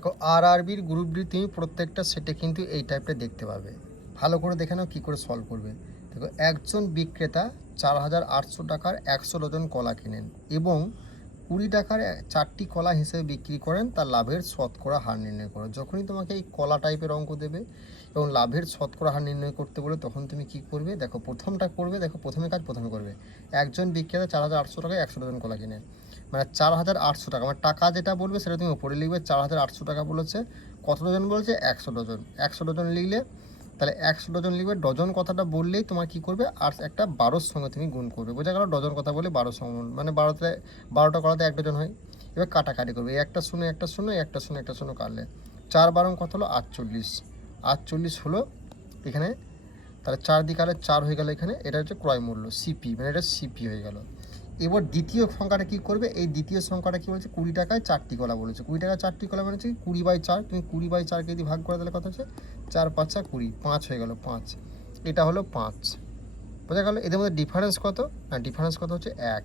দেখো আরআরবির group D তুমি প্রত্যেকটা সেটে কিন্তু এই টাইপটা দেখতে পাবে। ভালো করে দেখে নাও কী করে সলভ করবে। দেখো একজন বিক্রেতা 4,800 টাকার 100 ডজন কলা কেনেন এবং 20 টাকার 4টি কলা হিসেবে বিক্রি করেন, তার লাভের শতকরা হার নির্ণয় করো। যখনই তোমাকে এই কলা টাইপের অঙ্ক দেবে এবং লাভের শতকরা হার নির্ণয় করতে বলে তখন তুমি কি করবে, দেখো প্রথমটা করবে, দেখো প্রথমে কাজ প্রথমে করবে। একজন বিক্রেতা 4,800 টাকায় 100 ডজন কলা কেনেন, মানে 4,800 টাকা, মানে টাকা যেটা বলবে সেটা তুমি উপরে লিখবে। 4,800 টাকা বলেছে, কত ডজন বলেছে 100 ডজন। 100 ডজন লিখলে তাহলে 100 ডজন লিখবে। ডজন কথাটা বললেই তোমার কি করবে, আর একটা 12-র সঙ্গে তুমি গুণ করবে। বোঝা গেল? ডজন কথা বলে 12 সঙ্গে, মানে 12টা করাতে 1 ডজন হয়। এবার কাটাকাটি করবে, একটা শূন্য একটা শূন্য, একটা শূন্য একটা শূন্য কাটলে 4 12 কত হলো 48। 48 হলো এখানে, তাহলে 4 দিয়ে কাটলে 4 হয়ে গেল এখানে। এটা হচ্ছে ক্রয় মূল্য সিপি, মানে এটা সিপি হয়ে গেল। এবার দ্বিতীয় সংখ্যাটা কী করবে, এই দ্বিতীয় সংখ্যাটা কী বলছে, 20 টাকায় 4টি কলা বলেছে। 20 টাকায় 4টি কলা মানে হচ্ছে 20/4। তুমি 20/4কে যদি ভাগ করে তাহলে কত হচ্ছে 4 5 20, 5 হয়ে গেল 5। এটা হলো 5। বোঝা গেল? এদের মধ্যে ডিফারেন্স কত? হ্যাঁ, ডিফারেন্স কত হচ্ছে 1।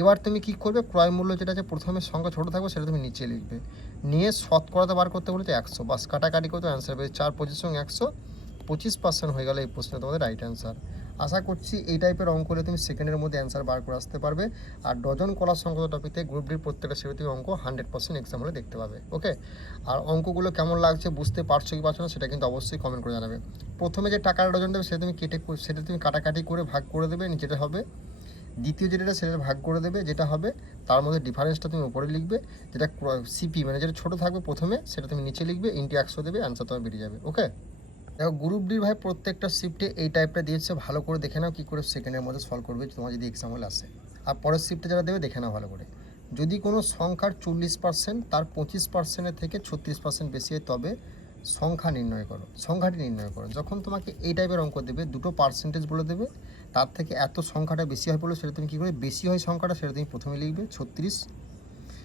এবার তুমি কী করবে, ক্রয় মূল্য যেটা আছে প্রথমে সংখ্যা ছোটো থাকবে সেটা তুমি নিচে লিখবে, নিয়ে শতকরাতে বার করতে বলেছে 100। বাস কাটাকাটি করতে অ্যান্সার পেয়ে 4 25 100, 25% হয়ে গেল এই প্রশ্নে তোমাদের রাইট অ্যান্সার। আশা করছি এই টাইপের অঙ্ক হলে তুমি সেকেন্ডের মধ্যে অ্যান্সার বার করে আসতে পারবে। আর ডজন কলার সংক্রান্ত টপিকে গ্রুপ ডির প্রত্যেকটা সেটা তুমি অঙ্ক 100% এক্সাম হলে দেখতে পাবে। ওকে, আর অঙ্কগুলো কেমন লাগছে, বুঝতে পারছো কি পারছো না সেটা কিন্তু অবশ্যই কমেন্ট করে জানাবে। প্রথমে যে টাকার ডজন দেবে সেটা তুমি সেটা তুমি কাটাকাটি করে ভাগ করে দেবে, যেটা হবে। দ্বিতীয় যেটা সেটা ভাগ করে দেবে, যেটা হবে তার মধ্যে ডিফারেন্সটা তুমি উপরে লিখবে, যেটা সিপি মানে যেটা ছোটো থাকবে প্রথমে সেটা তুমি নিচে লিখবে, ইন্টু 100 দেবে, অ্যান্সার তোমার বেরিয়ে যাবে। ওকে, দেখো গ্রুপ ডির ভাই প্রত্যেকটা শিফটে এই টাইপটা দিয়েছে, ভালো করে দেখে নাও কী করে সেকেন্ডের মধ্যে সলভ করবে তোমার যদি এক্সাম হলে আসে। আর পরের শিফটে যারা দেবে দেখে নাও ভালো করে। যদি কোনো সংখ্যার 40% তার 25%-এর থেকে 36% বেশি হয় তবে সংখ্যাটি নির্ণয় করো। যখন তোমাকে এই টাইপের অঙ্ক দেবে, দুটো পার্সেন্টেজ বলে দেবে, তার থেকে এত সংখ্যাটা বেশি হয় বলে সেটা তুমি কী করে, বেশি হয় সংখ্যাটা সেটা তুমি প্রথমে লিখবে 36।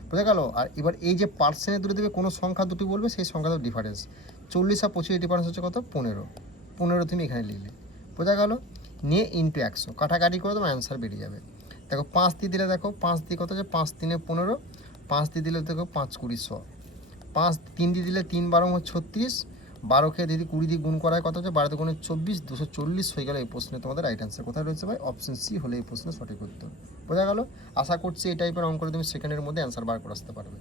বোঝা গেল? আর এবার এই যে পার্সেন্টে দূরে দেবে কোনো সংখ্যা দুটি বলবে, সেই সংখ্যাটা ডিফারেন্স 40 আর 25 ডিফারেন্স হচ্ছে কত 15 তুমি এখানে লিখলে। বোঝা গেল? নিয়ে ইন্টু 100 কাটাকাটি করে তোমার অ্যান্সার বেরিয়ে যাবে। দেখো 5 দিয়ে দিলে, দেখো 5 দিয়ে কত হচ্ছে 5 3 15, 5 দিয়ে দিলে দেখো 5 20 100, 5 3 দিয়ে দিলে 3 12 হচ্ছে 36, 12কে যদি 20 দিয়ে গুণ করা হয় কত হচ্ছে 12 দুগুণে 24, 240 হয়ে গেল এই প্রশ্নে তোমাদের রাইট অ্যান্সার। কোথায় রয়েছে ভাই? অপশন সি হলে এই প্রশ্নের সঠিক উত্তর। বোঝা গেল? আশা করছি এই টাইপের অঙ্ক তুমি সেকেন্ডের মধ্যে অ্যান্সার বার করে আসতে পারবে।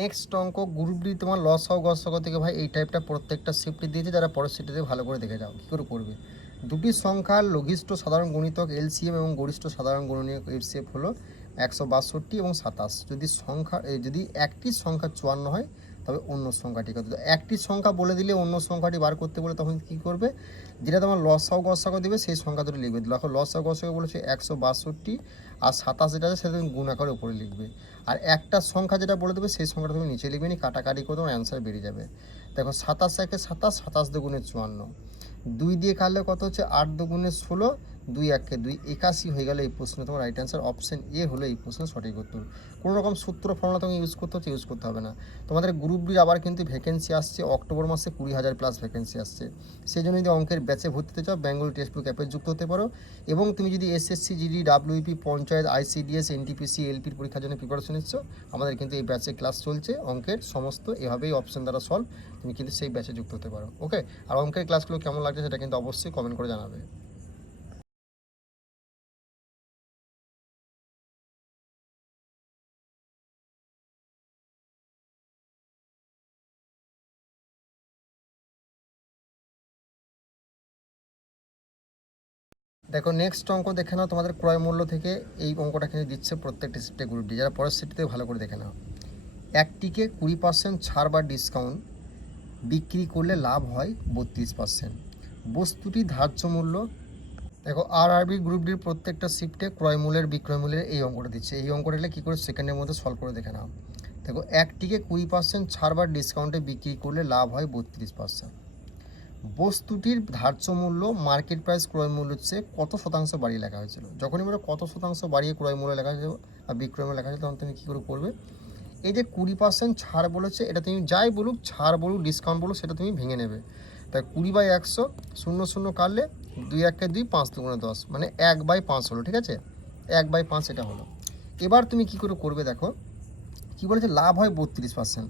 নেক্সট অঙ্ক গ্রুপ ডি তোমার লস হও গসক থেকে ভাই এই টাইপটা প্রত্যেকটা শিফটে দিয়েছে, যারা পরের শিফটে ভালো করে দেখে যাও কী করে করবে। দুটি সংখ্যার লঘিষ্ঠ সাধারণ গণিতক এলসিএম এবং গরিষ্ঠ সাধারণ গণনীয়ক এফসিএফ হলো 162 এবং 27। যদি একটি সংখ্যা 54 হয় তবে অন্য সংখ্যাটি কত। একটি সংখ্যা বলে দিলে অন্য সংখ্যাটি বার করতে বলে তখন কী করবে, যেটা তোমার লসাও গসাগো দেবে সেই সংখ্যা দুটো লিখবে। দেখো লসাও গসাগো বলেছে 162 আর 27 যেটা আছে সেটা তুমি গুণ আকারে উপরে লিখবে। আর একটা সংখ্যা যেটা বলে দেবে সেই সংখ্যাটা তুমি নিচে লিখবে, নি কাটাকাটি করে তোমার অ্যান্সার বেরিয়ে যাবে। দেখো 27 একে 27, 27 দুগুণে 54, 2 দিয়ে কাটলে কত হচ্ছে 8 দুগুণে 16, 2 1 2, 81 হয়ে গেল এই প্রশ্নে তোমার রাইট অ্যান্সার। অপশন এ হলো এই প্রশ্নের সঠিক উত্তর। কোনো রকম সূত্র ফর্মুলা তুমি ইউজ করতে হবে না। তোমাদের গ্রুপ ডির আবার কিন্তু ভ্যাকেন্সি আসছে অক্টোবর মাসে, 20,000 প্লাস ভ্যাকেন্সি আসছে। সেই জন্য যদি অঙ্কের ব্যাচে ভর্তি হতে চাও বেঙ্গল টেক্সট বুক অ্যাপে যুক্ত হতে পারো। এবং তুমি যদি SSC GD WP panchayat ICDS NTPC এলপির পরীক্ষার জন্য প্রিপারেশন নিচ্ছ, আমাদের কিন্তু এই ব্যাচে ক্লাস চলছে অঙ্কের সমস্ত, এভাবেই অপশন দ্বারা সলভ, তুমি কিন্তু সেই ব্যাচে যুক্ত হতে পারো। ওকে, আর অঙ্কের ক্লাসগুলো কেমন লাগছে সেটা কিন্তু অবশ্যই কমেন্ট করে জানাবে। দেখো নেক্সট অঙ্ক দেখে নাও, তোমাদের ক্রয় মূল্য থেকে এই অঙ্কটা কিন্তু দিচ্ছে প্রত্যেকটি শিফটে গ্রুপ ডি, যারা পরের শিফটে ভালো করে দেখে নাও। একটিকে 20% ছাড় বা ডিসকাউন্ট বিক্রি করলে লাভ হয় 32%। বস্তুটি ধার্য মূল্য। দেখো আরআরবি গ্রুপ ডির প্রত্যেকটা শিফটে ক্রয় মূল্যের বিক্রয় মূল্যের এই অঙ্কটা দিচ্ছে। এই অঙ্কটা কী করে সেকেন্ডের মধ্যে সলভ করে দেখে নাও। দেখো একটিকে 20% ছাড় বা ডিসকাউন্টে বিক্রি করলে লাভ হয় 32%। বস্তুটির ধার্য মূল্য মার্কেট প্রাইস ক্রয় মূল্যের চেয়ে কত শতাংশ বাড়িয়ে লেখা হয়েছিল। যখনই আমরা কত শতাংশ বাড়িয়ে ক্রয় মূল্য লেখা হয়েছে আর বিক্রয় মূল্য লেখা হয়েছে তখন তুমি কী করে করবে, এই যে 20% ছাড় বলেছে, এটা তুমি যাই বলুক, ছাড় বলুক ডিসকাউন্ট বলুক, সেটা তুমি ভেঙে নেবে। তাই 20/100, 0 0 কাটলে 2 1 2, 5 2 10, মানে 1/5 হলো। ঠিক আছে, 1/5 এটা হলো। এবার তুমি কী করে করবে, দেখো কী বলেছে লাভ হয় 32%।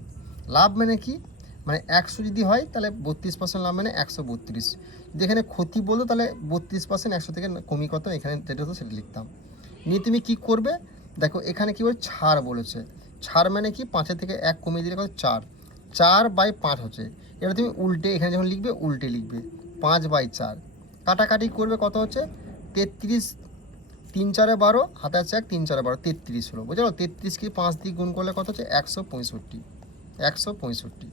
লাভ মানে কি, মানে 100 যদি হয় তাহলে 32% লাভ মানে 132। যদি এখানে ক্ষতি বলতো তাহলে 32% 100 থেকে কমি কত, এখানে যেটা হতো সেটা লিখতাম। নিয়ে তুমি কী করবে, দেখো এখানে কী বলে ছাড় বলেছে। ছাড় মানে কি, 5 থেকে 1 কমিয়ে দিলে কত 4, 4/5 হচ্ছে। এবার তুমি উল্টে এখানে যখন লিখবে উল্টে লিখবে 5/4, কাটাকাটি করবে কত হচ্ছে 33, 3 4 12, হাতে আছে 1, 3 4 12, 33 হলো, বুঝলো। 33কে 5 দিয়ে গুণ করলে কত হচ্ছে 165, 165।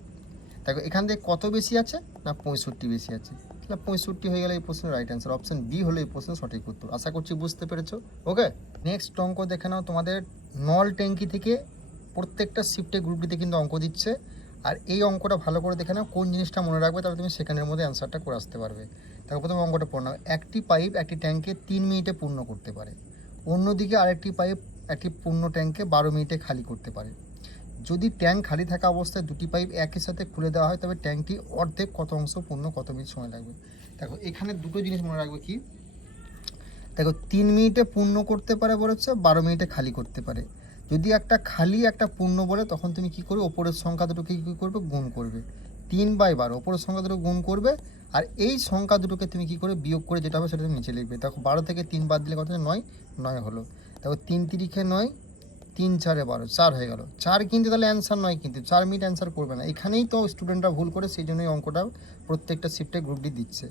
দেখো এখান থেকে কত বেশি আছে না 65 বেশি আছে, তাহলে 65 হয়ে গেলে এই প্রশ্নের রাইট অ্যান্সার অপশন বি হলো এই প্রশ্নের সঠিক উত্তর। আশা করছি বুঝতে পেরেছো। ওকে, নেক্সট অঙ্ক দেখে নাও। তোমাদের নল ট্যাঙ্কি থেকে প্রত্যেকটা শিফটে গ্রুপ ডিতে কিন্তু অঙ্ক দিচ্ছে, আর এই অঙ্কটা ভালো করে দেখে নাও, কোন জিনিসটা মনে রাখবে তাহলে তুমি সেকেন্ডের মধ্যে অ্যান্সারটা করে আসতে পারবে। দেখো প্রথমে অঙ্কটা পড়ে নাও। একটি পাইপ একটি ট্যাঙ্কে 3 মিনিটে পূর্ণ করতে পারে, অন্যদিকে আরেকটি পাইপ একটি পূর্ণ ট্যাঙ্কে 12 মিনিটে খালি করতে পারে। যদি ট্যাঙ্ক খালি থাকা অবস্থায় দুটি পাইপ একই সাথে খুলে দেওয়া হয় তবে ট্যাঙ্কটি অর্ধেক কত অংশ পূর্ণ কত মিনিট সময় লাগবে। দেখো এখানে দুটো জিনিস মনে রাখবে কি, দেখো 3 মিনিটে পূর্ণ করতে পারে বলেছে, 12 মিনিটে খালি করতে পারে। যদি একটা খালি একটা পূর্ণ বলে তখন তুমি কি করবে, ওপরের সংখ্যা দুটোকে কী করবে গুণ করবে, 3/12 ওপরের সংখ্যা দুটো গুণ করবে, আর এই সংখ্যা দুটোকে তুমি কি করে বিয়োগ করে যেটা হবে সেটা তুমি নিচে লিখবে। দেখো 12 থেকে 3 বাদ দিলে কত 9, 9 হলো। দেখো 3 তিরিখে 9, 3 4 12, 4 হয়ে গেল। 4 কিন্তু তাহলে অ্যান্সার নয়, কিন্তু 4 মিনিট অ্যান্সার করবে না। এখানেই তো স্টুডেন্টরা ভুল করে, সেই জন্যই অঙ্কটা প্রত্যেকটা শিফটে গ্রুপ ডি দিচ্ছে।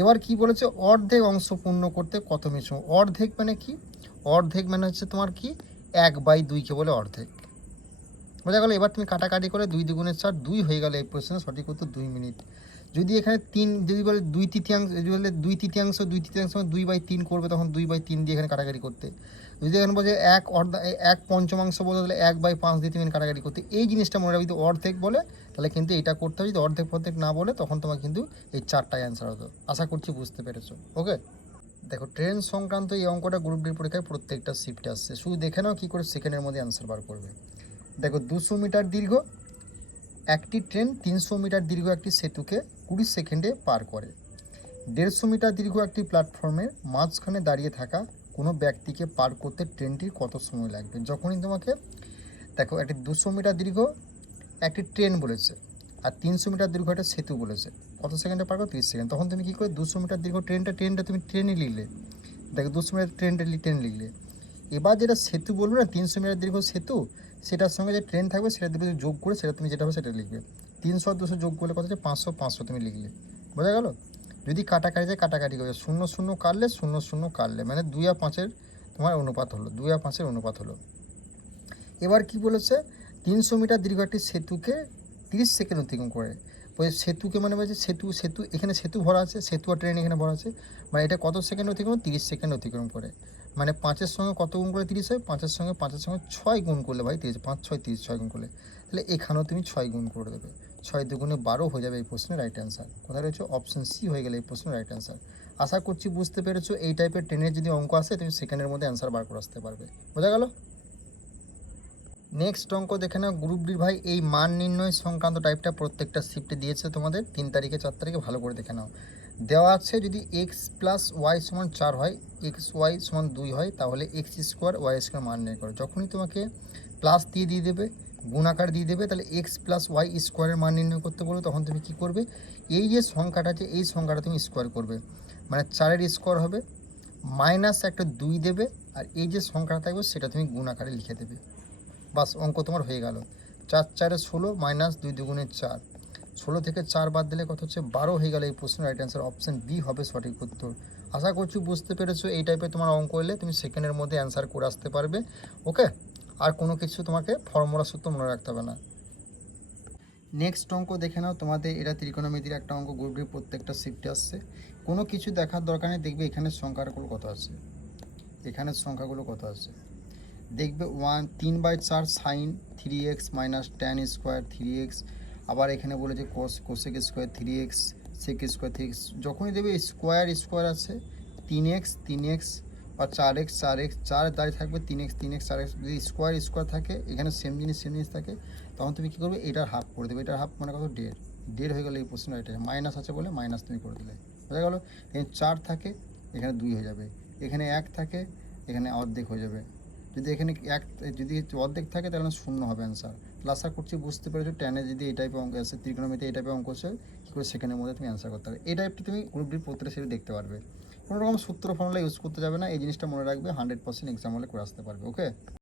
এবার কি বলেছে, অর্ধেক অংশ পূর্ণ করতে কত মিনিট সময়। অর্ধেক মানে কি, অর্ধেক মানে হচ্ছে তোমার কি 1/2কে বলে অর্ধেক, বোঝা গেল। এবার তুমি কাটাকাটি করে 2 2 4, 2 হয়ে গেল এই প্রশ্নের সঠিক উত্তর 2 মিনিট। যদি এখানে 3 যদি বলে 2/3, যদি বলে 2/3, 2/3 মানে 2/3 করবে, তখন 2/3 দিয়ে এখানে কাটাকাটি করতে। যদি এখানে বলে 1/5 বলে তাহলে 1/5 দিয়ে তুমি কাটাকাটি করতে। এই জিনিসটা মনে রাখবে, যদি অর্ধেক বলে তাহলে কিন্তু এটা করতে হবে, যদি অর্ধেক না বলে তখন তোমার কিন্তু এই 4টাই অ্যান্সার হতো। আশা করছি বুঝতে পেরেছো। ওকে, দেখো ট্রেন সংক্রান্ত এই অঙ্কটা গ্রুপ ডি পরীক্ষায় প্রত্যেকটা শিফটে আসছে, শুধু দেখে নাও কী করে সেকেন্ডের মধ্যে অ্যান্সার বার করবে। দেখো 200 মিটার দীর্ঘ একটি ট্রেন 300 মিটার দীর্ঘ একটি সেতুকে 20 সেকেন্ডে পার করে। 150 মিটার দীর্ঘ একটি প্ল্যাটফর্মের মাঝখানে দাঁড়িয়ে থাকা কোনো ব্যক্তিকে পার করতে ট্রেনটির কত সময় লাগবে। যখনই তোমাকে দেখো একটি 200 মিটার দীর্ঘ একটি ট্রেন বলেছে আর 300 মিটার দীর্ঘ একটা সেতু বলেছে, কত সেকেন্ডে পার করো 30 সেকেন্ড, তখন তুমি কী করে 200 মিটার দীর্ঘ ট্রেনটা তুমি ট্রেনে লিখলে। দেখো 200 মিটার ট্রেন লিখলে। এবার যেটা সেতু বলবো না 300 মিটার দীর্ঘ সেতু, সেটার সঙ্গে যে ট্রেন থাকবে সেটা দুটো যোগ করে সেটা তুমি যেটা হবে সেটা লিখবে। 300 আর 200 যোগ করলে কত হচ্ছে 500, 500 তুমি লিখলে, বোঝা গেল। যদি কাটাকাটি যায় কাটাকাটি করবে, 0 0 কাটলে 0 0 কাটলে, মানে 2 আর 5-এর তোমার অনুপাত হলো, 2 আর 5-এর অনুপাত হলো। এবার কি বলেছে, 300 মিটার দীর্ঘ একটি সেতুকে 30 সেকেন্ড অতিক্রম করে। ওই সেতুকে মানে বলছে সেতু এখানে সেতু ভরা আছে, সেতু আর ট্রেন এখানে ভরা আছে, মানে এটা কত সেকেন্ড অতিক্রম, 30 সেকেন্ড অতিক্রম করে। মানে 5-এর সঙ্গে কত গুণ করে 30 হয়, 5-এর সঙ্গে 6 গুণ করলে ভাই 30, 5 6 30, 6 গুণ করলে, তাহলে এখানেও তুমি 6 গুণ করে দেবে, 6 2 12 হয়ে যাবে এই প্রশ্নের রাইট অ্যান্সার। কোথায় রয়েছে, অপশন সি হয়ে গেলে এই প্রশ্নের রাইট অ্যান্সার। আশা করছি বুঝতে পেরেছো। এই টাইপের ট্রেনের যদি অঙ্ক আসে তুমি সেকেন্ডের মধ্যে অ্যান্সার বার করে আসতে পারবে, বোঝা গেল। নেক্সট অঙ্ক দেখে নাও। গ্রুপ ডি ভাই এই মান নির্ণয় সংক্রান্ত টাইপটা প্রত্যেকটা শিফটে দিয়েছে তোমাদের 3 তারিখে 4 তারিখে, ভালো করে দেখে নাও। দেওয়া আছে যদি x + y = 4 হয়, xy = 2 হয়, তাহলে x² y² মান নির্ণয় করো। যখনই তোমাকে প্লাস দিয়ে দেবে, গুণাকার দিয়ে দেবে, তাহলে x + y² এর মান নির্ণয় করতে বলবে, তখন তুমি কি করবে, এই যে সংখ্যাটা আছে এই সংখ্যাটা তুমি স্কোয়ার করবে, মানে 4-এর স্কোয়ার হবে, মাইনাস একটা 2 দেবে, আর এই যে সংখ্যাটা থাকবে সেটা তুমি গুণাকারে লিখে দেবে, বাস অঙ্ক তোমার হয়ে গেল। 4 4 16 মাইনাস 2 2 4, 16 থেকে 4 বাদ দিলে কত হচ্ছে 12 হয়ে গেল এই প্রশ্নের রাইট অ্যান্সার। অপশন বি হবে সঠিক উত্তর। আশা করছি বুঝতে পেরেছো। এই টাইপের তোমার অঙ্ক এলে তুমি সেকেন্ডের মধ্যে অ্যান্সার করে আসতে পারবে। ওকে, আর কোনো কিছু তোমাকে ফর্মুলা সূত্র মনে রাখতে হবে না। নেক্সট অঙ্ক দেখে নাও। তোমাদের এটা ত্রিকোণমিতির একটা অঙ্ক, গ্রুপ ডি প্রত্যেকটা শিফটে আসছে। কোনো কিছু দেখার দরকার নেই, দেখবে এখানের সংখ্যাগুলো কত আছে, এখানের সংখ্যাগুলো কত আছে দেখবে। 3/4 sign 3x - tan square 3x, আবার এখানে বলে যে cosec square 3x, sec square 3x। যখনই দেবে স্কোয়ার আছে 3x বা 4x 4 দাঁড়িয়ে থাকবে 3x 4x। যদি স্কোয়ার থাকে এখানে সেম জিনিস থাকে, তখন তুমি কী করবে, এটার হাফ করে দেবে। এটার হাফ মানে কত 1.5 হয়ে গেলো এই প্রশ্ন। এটা মাইনাস আছে বলে মাইনাস তুমি করে দিলে, বোঝা গেলো। এখানে 4 থাকে এখানে 2 হয়ে যাবে, এখানে 1 থাকে এখানে অর্ধেক হয়ে যাবে। যদি এখানে যদি অর্ধেক থাকে তাহলে 0 হবে অ্যান্সার। আশা করছি বুঝতে পেরেছো টেনে যদি এই টাইপের অঙ্ক আছে, ত্রিকোণমিতি এই টাইপের অঙ্ক আছে, কী করে সেকেন্ডের মধ্যে তুমি অ্যান্সার করতে পারবে। এই টাইপটা তুমি গ্রুপ ডির প্রত্যেকটা সেটে দেখতে পারবে। কোনো রকম সূত্র ফর্মুলা ইউজ করতে যাবে না, এই জিনিসটা মনে রাখবে, 100% এক্সাম হলে করে আসতে পারবে। ওকে।